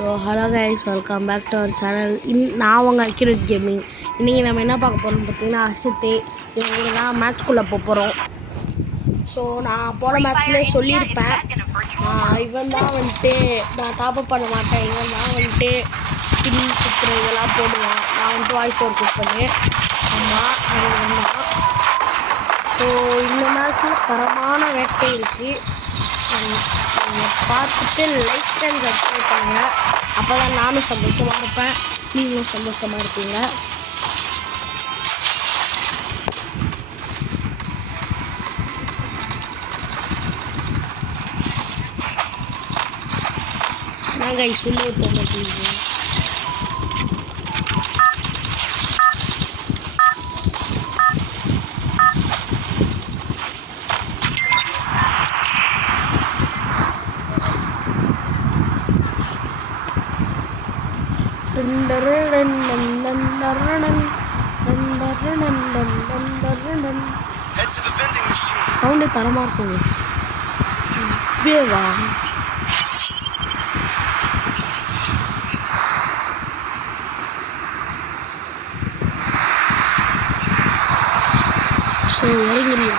So hello guys, welcome back to our channel. நான் உங்கள் accurate gaming. இன்றைக்கி நம்ம என்ன பார்க்க போகிறோம்னு பார்த்தீங்கன்னா, அசித்தே இவங்க தான் மேட்ச்குள்ளே போகிறோம். ஸோ நான் போன மேட்ச்லேயே சொல்லியிருப்பேன், இவன் தான் வந்துட்டு நான் டாப்அப் பண்ண மாட்டேன், இவன் தான் வந்துட்டு ஸ்கின் சுற்றுற இதெல்லாம் போடுவான். நான் வந்துட்டு வாய்ஸ் ஓவர் குக் பண்ணேன். ஆமாம், இவன் தான். ஸோ இந்த மேட்ச்சில் தரமான வேட்டை இருக்குது. பார்த்துட்டு லைக் அண்ட் சப்ஸ்கிரைப் பண்ணுங்கள். அப்போ தான் நானும் சந்தோஷமாக இருப்பேன், நீங்களும் சந்தோஷமாக இருப்பீங்க. நாங்கள் சொல்லி போக மாட்டேங்க. சவுண்டே தரமாக இருக்கும். வேவா ஸோ இறங்கிடுங்க.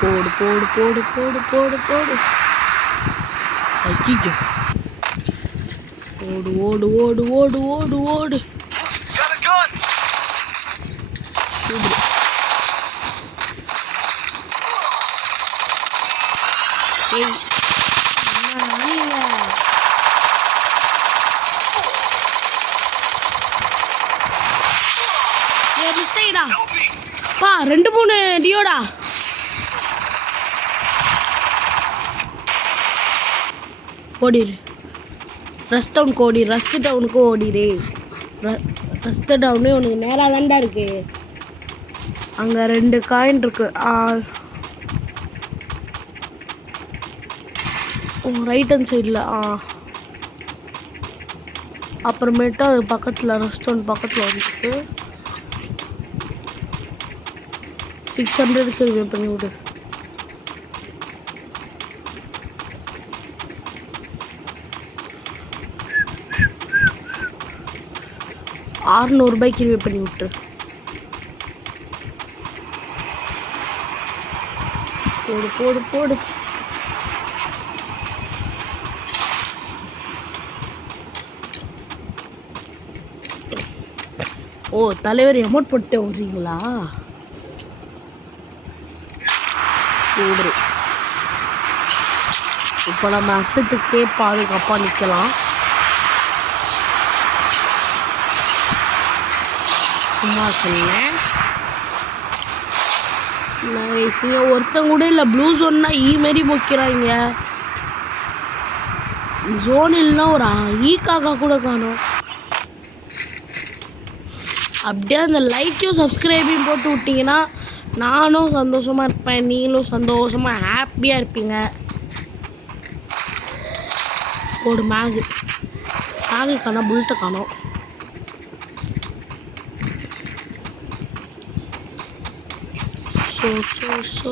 போடு போடு போடு போடு போடு போடு. ஐயோ, ஓடு ஓடு ஓடு ஓடு ஓடு ஓடு. பா 2-3 டியோடா. ஓடிடு ரஸ்ட் டவுனுக்கு ஓடி, ரஸ்ட் டவுனுக்கு ஓடிடு. ரஸ்ட் டவுனு உனக்கு நேராக தாண்டா இருக்கு. அங்கே 2 காயின் இருக்கு. ரைட் ஹேண்ட் சைடில். அப்புறமேட்டு அது பக்கத்தில் ரஸ்ட் டவுன் பக்கத்தில் வந்துட்டு 600க்கு ரிவே பண்ணி விடு. ₹600 ரிவே பண்ணி விட்டு. போடு போடு போடு. ஓ, தலைவர் அமௌண்ட் போட்டு விட்றீங்களா? இப்போ நம்ம அசத்துக்கே பாதுகாப்பாக நிற்கலாம். சும்மா சொன்னேன். ஒருத்தங்க கூட இல்லை. ப்ளூ ஜோன்னா மாரி முக்கிறாங்க. ஜோன் இல்லைன்னா ஒரு ஈக்காக்கா கூட காணும். அப்படியே அந்த லைக்கையும் சப்ஸ்கிரைபையும் போட்டு விட்டிங்கன்னா நானும் சந்தோஷமாக இருப்பேன், நீங்களும் சந்தோஷமாக ஹாப்பியாக இருப்பீங்க. ஒரு மேகு காணோம், புல்லட்டை காணோம். So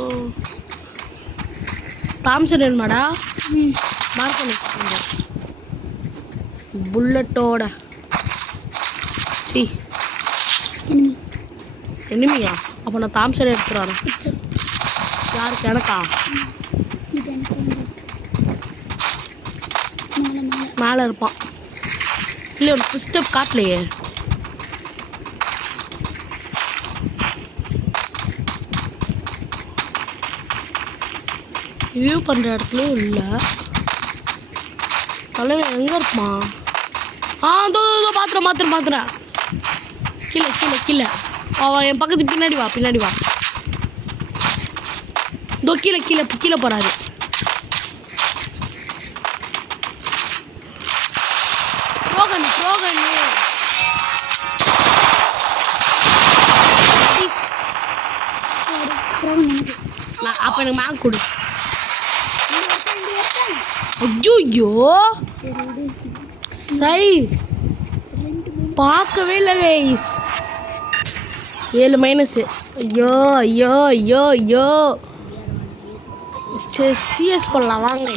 Thomson வேணுமாடா? மார்க் பண்ணி வச்சுக்கோங்க புல்லட்டோட. எனிமியா? அப்போ நான் தாம்சன் எடுத்துறான். யாருக்கு? எனக்கா? மேலே இருப்பான். இல்லை, ஒரு புஸ்டப் காட்டலையே. வியூ பண்ணுற இடத்துலையும் இல்லை. தலைவன் எங்கே இருப்பான்? மாத்திரம் கீழே கீழே கீழே. என் பக்கத்து பின்னாடி வா. இதோ கீழே கீழே கீழே போகிறாரு. போகணு அப்போ எனக்கு மேக் கொடு. ஐயோ சை பார்க்கவே இல்லை கைஸ். 7 மைனஸு. ஐயோ ஐயோ ஐயோ ஐயோ. சரி சிஎஸ் பண்ணலாம் வாங்க.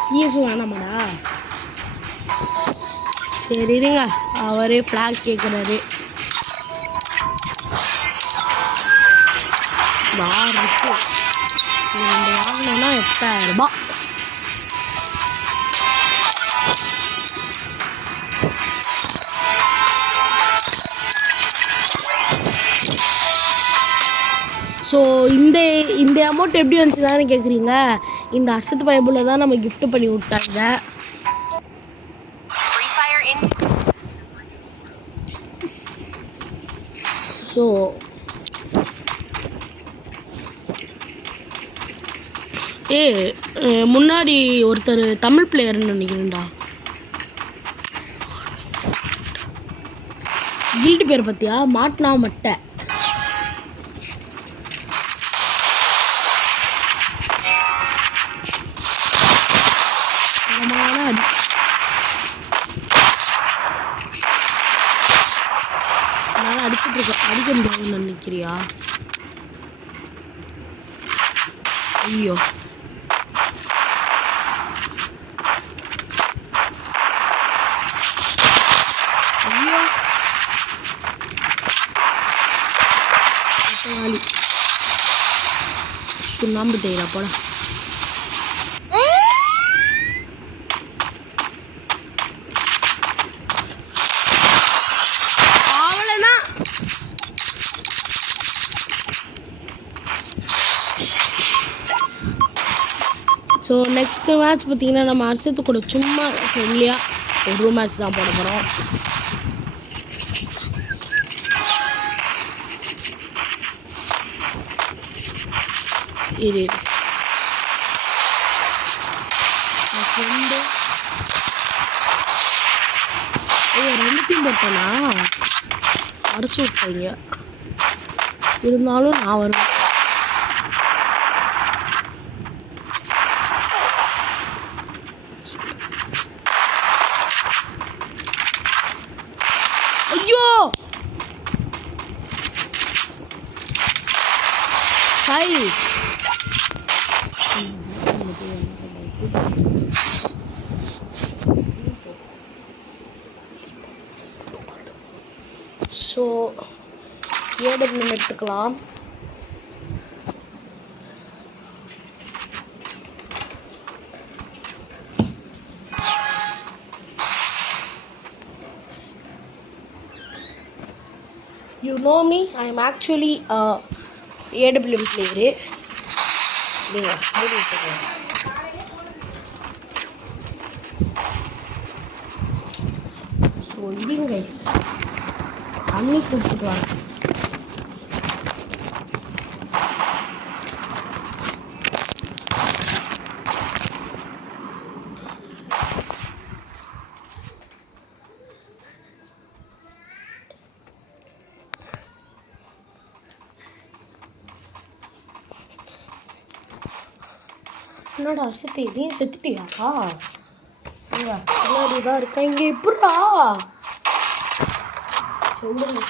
சிஎஸும் வேணாமாடா? சரி இருங்க, அவரே ஃப்ளாக் கேட்குறாரு. வார் இருக்கு, 2 வாங்கினோன்னா 8000 ரூபாய். ஸோ இந்த அமௌண்ட் எப்படி வந்துச்சுதான்னு கேட்குறீங்க? இந்த அசத்து பைபிளில் தான் நம்ம கிஃப்ட் பண்ணி விட்டாங்க. ஸோ முன்னாடி ஒருத்தர் தமிழ் பிளேயர்னு நினைக்கிறேன்டா. கில்டு பேர் பார்த்தியா? மாட்டினா மட்டை. அடிக்க முடியாதுன்னு நினைக்கிறியா? ஐயோ ஐயோ சுண்ணாம்பு தேயிலா போட. ஸோ நெக்ஸ்ட்டு மேட்ச் பார்த்திங்கன்னா நம்ம அரசத்து கூட சும்மா ஃப்ரெண்ட்லியாக ஒரு மேட்ச் தான் போட போகிறோம். இது ஃப்ரெண்டு 2 டீம் போட்டேன்னா அரைச்சி விட்டாங்க. இருந்தாலும் நான் வருவேன். ஐயோ ஹாய். ஸோ ஏடபிள்யூ எடுத்துக்கலாம். You know me, I am actually a AWM player. So eating guys, தண்ணி குடிச்சிட்டு வாங்க. என்னோட அசத்தை நீ செத்துட்டியா? முன்னாடி தான் இருக்கா. இங்கே எப்படா சொல்லுங்க.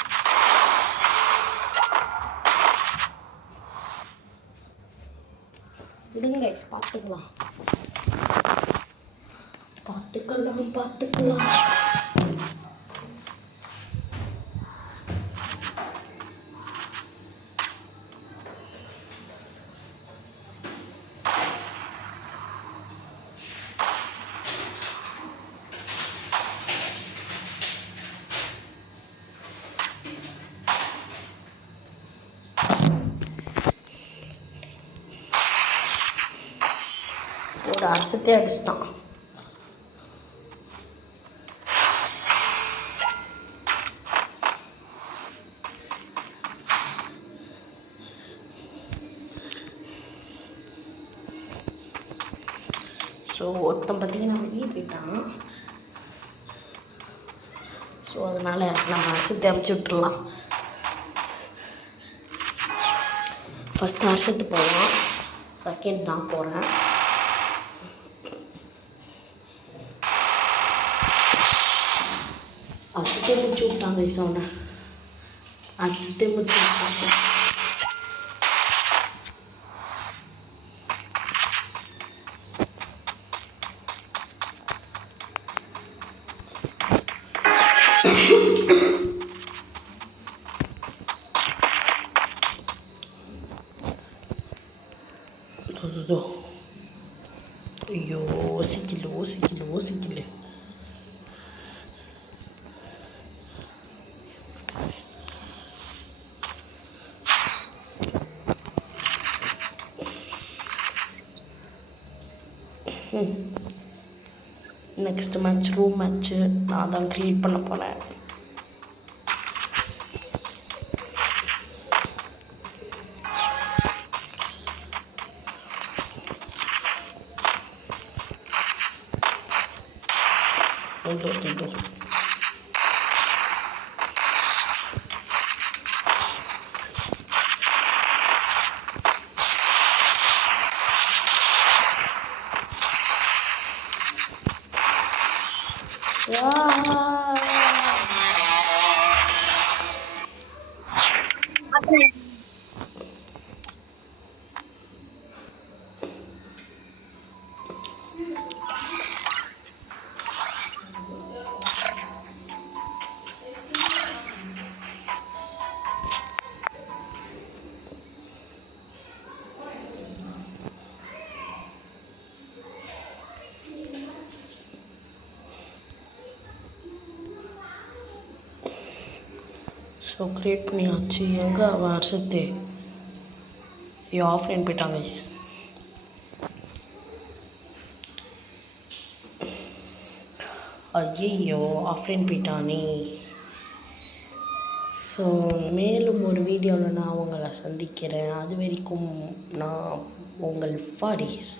விடுங்க கைஸ், பார்த்துக்கலாம். ஒரு அரிசத்தே அடிச்சிட்டான். ஸோ ஒருத்தன் பார்த்திங்கன்னா வெளியே போயிட்டான். ஸோ அதனால் நம்ம அரிசத்தை அமுச்சு விட்டுடலாம். ஃபஸ்ட் அரிசத்து போகலாம், செகண்ட் நான் போகிறேன். அடிச்சுட்டே முடிச்சு விட்டாங்க அவனை. அடிச்சுட்டே முடிச்சு விட்டாங்க. ஐயோ ஓசிக்கல. நெக்ஸ்ட் மேட்ச் ரூம் மேட்ச்சு நான் தான் க்ரியேட் பண்ண போனேன். ஸோ க்ரியேட் பண்ணியாச்சு. எங்கே அவன் அர்ஷத்து ஆஃப்லைன் போயிட்டாங்க. ஐயோ ஆஃப்லைன் போயிட்டானே. ஸோ மேலும் ஒரு வீடியோவில் நான் உங்களை சந்திக்கிறேன். அது வரைக்கும் நான் உங்கள் ஃபாரிஸ்.